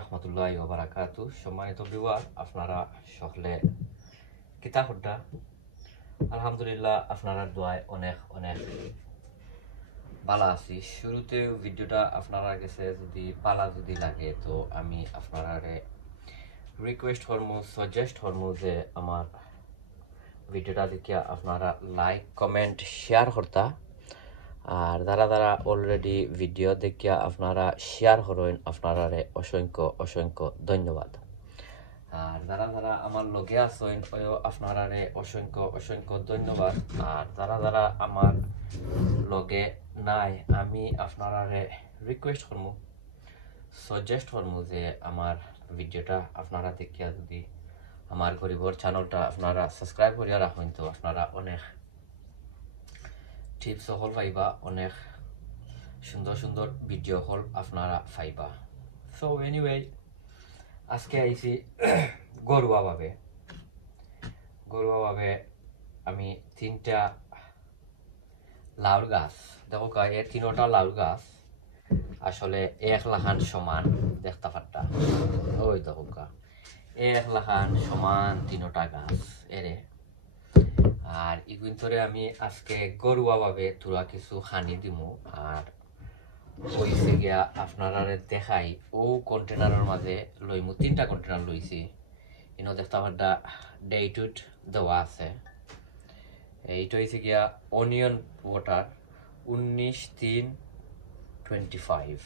রহমতুল্লাহি ওয়া বারাকাতুহু। সম্মানিত ভিউয়ার, আপনারা সকলে কিতা হড্ডা? আলহামদুলিল্লাহ, আপনারা দোয়ায় অনেক অনেক ভালো আছি। শুরুতে ভিডিওটা আপনারা কাছে যদি পালা যদি লাগে তো আমি আপনারা রিকোয়েস্ট করবো, সাজেস্ট করবো যে আমার ভিডিওটা দেখে আপনারা লাইক কমেন্ট শেয়ার করতা। আর যারা যারা অলরেডি ভিডিও দেখিয়া আপনারা শেয়ার করেন আপনারা অসংখ্য অসংখ্য ধন্যবাদ। আর যারা যারা আমার লগে আছেন আপনারা অসংখ্য অসংখ্য ধন্যবাদ। আর যারা যারা আমার লগে নাই আমি আপনারা রিকোয়েস্ট করবো, সাজেস্ট করবো যে আমার ভিডিওটা আপনারা দেখিয়া যদি আমার গরিবর চ্যানেলটা আপনারা সাবস্ক্রাইব করিয়া রাখেন তো আপনারা অনেক টিপস হল পাইবা, অনেক সুন্দর সুন্দর ভিডিও হল আপনারা পাইবা। সো এনিওয়ে, আজকে আইছি ঘরোয়াভাবে আমি তিনটা লাউর গাছ, দেখো এই তিনটা লাউর গাছ আসলে এক লাখান সমান দেখতে পারতা। ওই দেখো এক লাখান সমান তিনটা গাছ এরে। আর ইগুন্তরে আমি আজকে ঘরোয়াভাবে তোরা কিছু খানি দিমু। আর হইছে গিয়া আপনারা দেখাই ও কন্টেনারের মাঝে লইমু, তিনটা কন্টেনার লইছি। ইনো দেখতে পারটা ডেটুট দেওয়া আছে। এইটা হইছে গিয়া অনিয়ন ওয়াটার 19/3/25।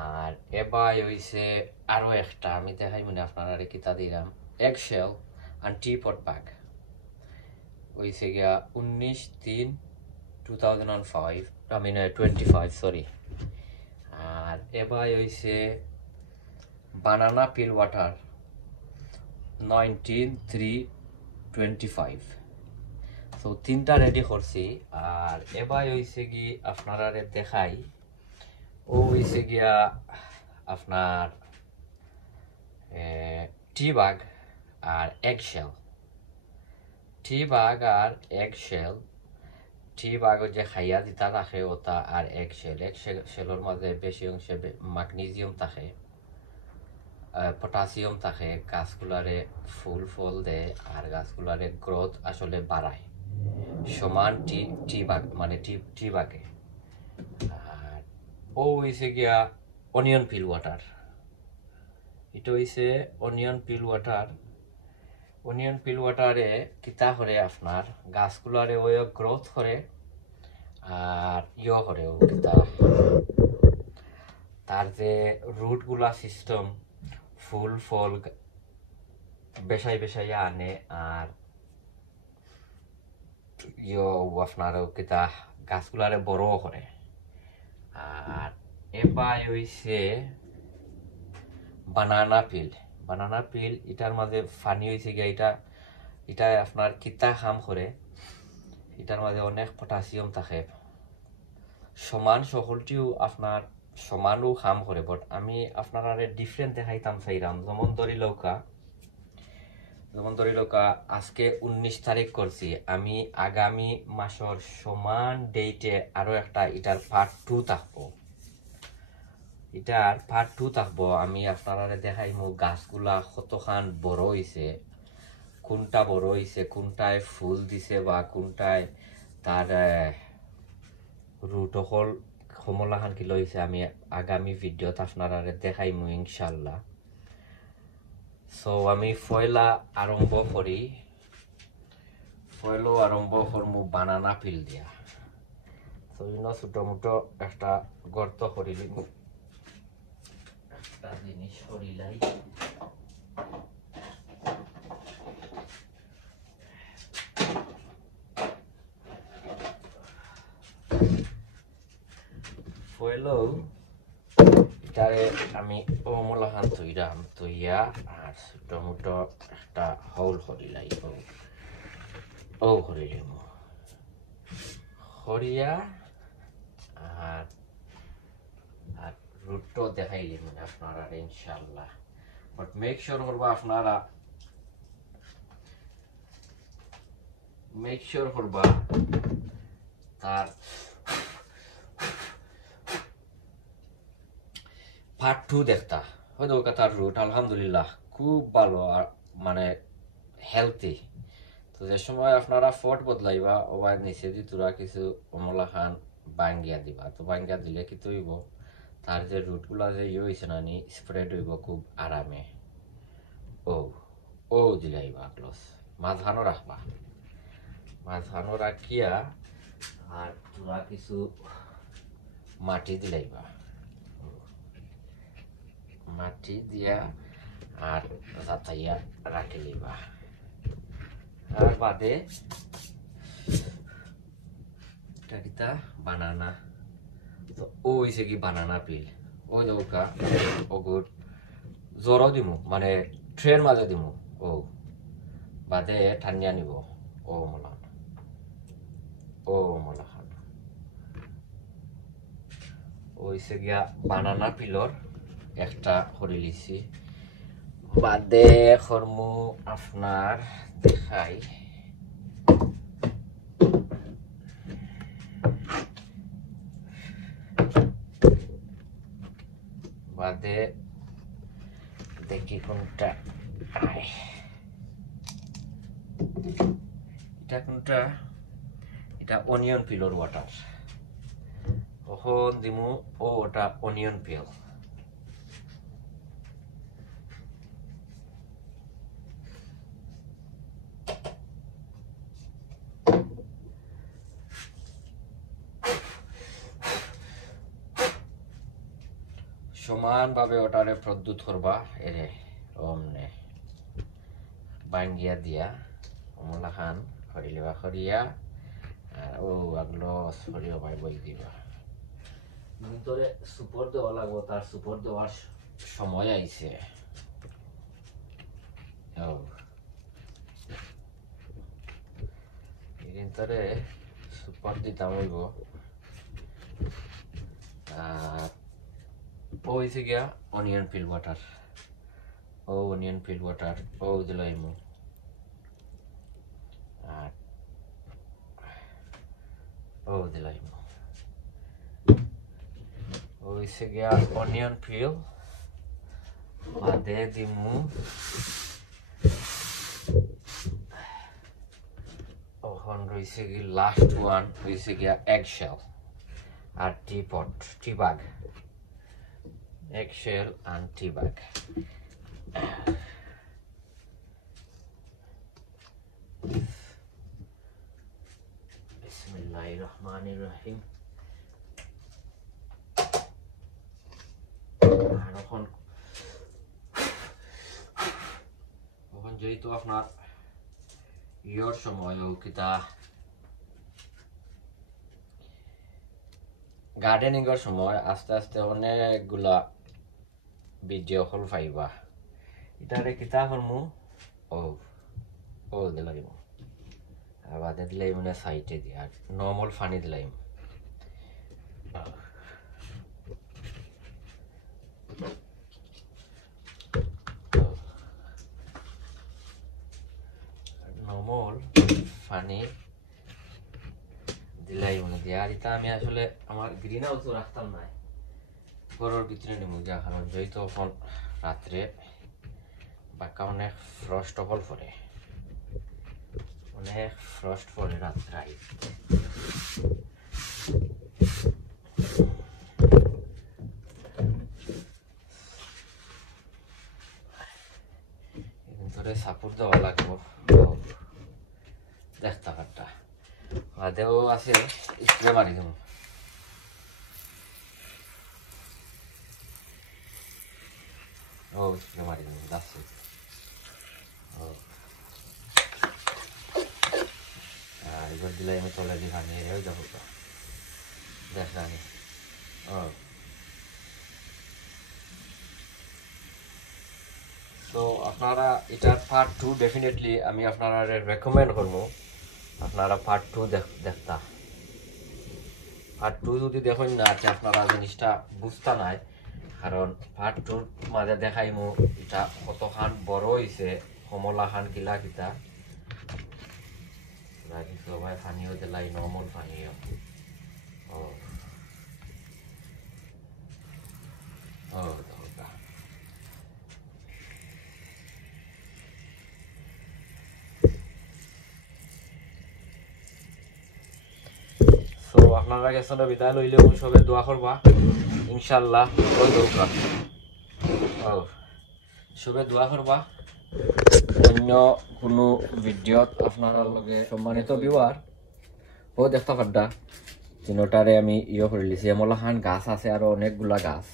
আর এবার হইছে আরো একটা আমি দেখাই মানে আপনারা কিতা দিলাম এগশেল আর টিপট ব্যাগ হইছে গিয়া 19/3/2005 সরি। আর এবার হইছে বানানা পিল ওয়াটার 19/3/25। সো তিনটা রেডি করছি। আর এবার হইছে কি আপনারা দেখাই ও হইছে গিয়া আপনার টি বাগ আর এগশেল। টি বাগ আর এগশেল, টি বাগ যে খাইয়া দিতা থাকে ওটা, আর এগশেলের মাঝে বেশি অংশে ম্যাগনেসিয়াম থাকে, পটাশিয়াম থাকে, গাছগুলারে ফুল ফল দেয় আর গাছগুলারে গ্রোথ আসলে বাড়ায় সমান টি বাগ মানে টি বাগে। আর ও হইছে গিয়া অনিয়ন পিল ওয়াটার। এটা হইছে অনিয়ন পিল ওয়াটার। অনিয়ন পিল ওয়াটারে কিতা করে আপনার গাছগুলারে ওই গ্রোথ করে আর করে ও কিতা তার যে রুটগুলা সিস্টেম ফুল ফল বেশাই আনে। আর আপনার কিতা গাছগুলারে বড় করে। আর এবার হইছে বানানা পিল এটার মাঝে ফানি হয়েছে গিয়া এটা আপনার কিতা কাম করে, এটার মাঝে অনেক পটাশিয়াম থাকে, সমান সকলটিও আপনার সমানও কাম করে। বাট আমি আপনারা ডিফারেন্ট দেখাইতাম চাইলাম। যেমন ধরি লৌকা আজকে 19 তারিখ করছি, আমি আগামী মাসের সমান ডেটে আরো একটা এটার পার্ট 2 থাকবো। আমি আপনারা দেখাইমু গাছগুলা কতখান বড় হইছে, কোনটা বড় হইছে, কোনটায় ফুল দিছে বা কোনটায় তার রুট হল কমলাখান কি লইছে। আমি আগামী ভিডিওত আপনারা দেখাইমু ইনশাল্লাহ। সো আমি পয়লা আরম্ভ করমু বানানা পিল দিয়া। তো ছোট মোটো একটা গর্ত করিলি একটা জিনিস করিলাই। এটারে আমি ওমলাখান তৈয়া আর ছোট মোটো একটা হল করিলাই করিলিম করিয়া আর রুটটো দেখাইলিম আপনারা ইনশাল্লাহ। বাট মেক শিওর করবা তার পার্ট 2 দেখতা। হয়তো তার রুট আলহামদুলিল্লাহ খুব ভালো আর মানে হেলথি। তো যে সময় আপনারা ফট বদলাইবা ওবার নিচে দি তোরা কিছু অমলা খান বাঙ্গিয়া দিবা, তো বাঙ্গিয়া দিলে কি তৈব তার যে রুটগুলা যে হয়েছে না নি স্প্রেড হইব খুব আরামে। ও ও দিলাইবা ক্লোজ মাঝখানো রাখবা, মাঝখানো রাখিয়া আর তোরা কিছু মাটি দিলাইবা, মাটি দিয়া আর যাতাইয়া রাখি লইবা। আর বাদে এটা কিতা বানানা, তো ও হইছে কি বানানা পিল, ওই দৌকা ওগুর জ্বরও দিমু মানে ট্রেন মাঝে দিমু। ও বাদে ঠান্ডিয়া নিব ও মলান, ও মলা খান ওইসে গিয়া বানানা পিলর একটা করে লিছি। বাদে খরমু আপনার দেখাই বাদে দেখি কোনটা এটা কোনটা, এটা অনিয়ন পিলর ওয়াটার ওখন দিমু। ও ওটা অনিয়ন পিল, সমানভাবে ওটারে প্রদ্যুৎ করবা এরে অমনে বাঙ্গিয়া দিয়া অমলা খান খরিলেবা খরিয়া আর ও আগলো সরিয়ে ভাই বই দিবা। ভিতরে সুপর দেওয়া লাগবো, তার সুপর দেওয়ার সময় আইছে। ভিতরে সুপর দিতাম হইব। আর ও হয়েছে গিয়া অনিয়ন পিল ওয়াটার, ও অনিয়ন পিল ওয়াটার ও দিলাইমু। আর ও দিলাইমু ও হয়েছে গিয়া অনিয়ন পিল। বাদে দিমু ওখান রয়েছে কি লাস্ট ওয়ান হয়েছে গিয়া এগশেল আর টিপট টিবাগ, এগশেল and টিবাগ। বিসমিল্লাহির রহমানির রহিম। এখন যেহেতু আপনার ইয়র সময় কিতা গার্ডেনিং এর সময় আস্তে আস্তে অনেকগুলা ভিডিও হল পাইবা। এটারে কিতা করমু ও ও দিলাইম, আর বাদে দিলাই মানে সাইডে দি আর নর্মাল পানি দিলাইম। নর্মাল পানি দিলাই মানে দিয়ে আর এটা আমি আসলে আমার গ্রিন হাউসও রাখতাম না, ঘরের ভিতরে নেমু গিয়া, কারণ যেহেতু এখন রাত্রে বাক্কা অনেক ফ্রস্ট হল পরে, অনেক ফ্রস্ট পরে রাত্রাই। ধরে সাপোর্ট দেওয়া লাগবো দেখতা কাটটা। বাদেও আছে স্প্রে মারি দেবো, ও স্প্রে মারি দেবো যাচ্ছে। আর এবার দিলে আমি তলে দিয়ে ভাঙি হয়ে যাবো দেখ রানি। তো আপনারা এটার পার্ট 2 ডেফিনেটলি আমি আপনারা রেকমেন্ড করবো, আপনারা পার্ট 2 দেখতা। পার্ট 2 যদি দেখেন না আছে আপনারা জিনিসটা বুঝতা নাই, কারণ পার্ট 2 মাঝে দেখাইমু এটা কতখান বড় হয়েছে, কমলা খান কিলা কিতা সবাই পানিও দিলাই নর্মাল পানিও। ও ও আপনারা গেছেন বিদায় লইলেও সবে দোয়া করবা ইনশাল্লাহ ওই দৌকা সবে দোয়া করবা অন্য কোনো ভিডিওত আপনারা লগে সম্মানিত ভিউয়ার ও দেখতে পাড্ডা তিনোটারে আমি করে লিছি এমলাহান গাছ আছে আরো অনেকগুলা গাছ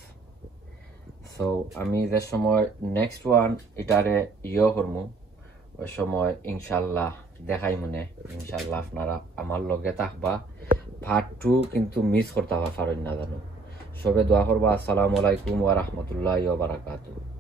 সো আমি যে সময় নেক্সট ওয়ান এটারে করমু ওই সময় ইনশাল্লাহ দেখাই মনে ইনশাল্লাহ আপনারা আমার লগে থাকবা পার্ট 2 কিন্তু মিস করতে পারেন না জানো সবে দোয়া করবা আসসালামু আলাইকুম ওয়া রাহমাতুল্লাহি ওয়া বারাকাতুহু।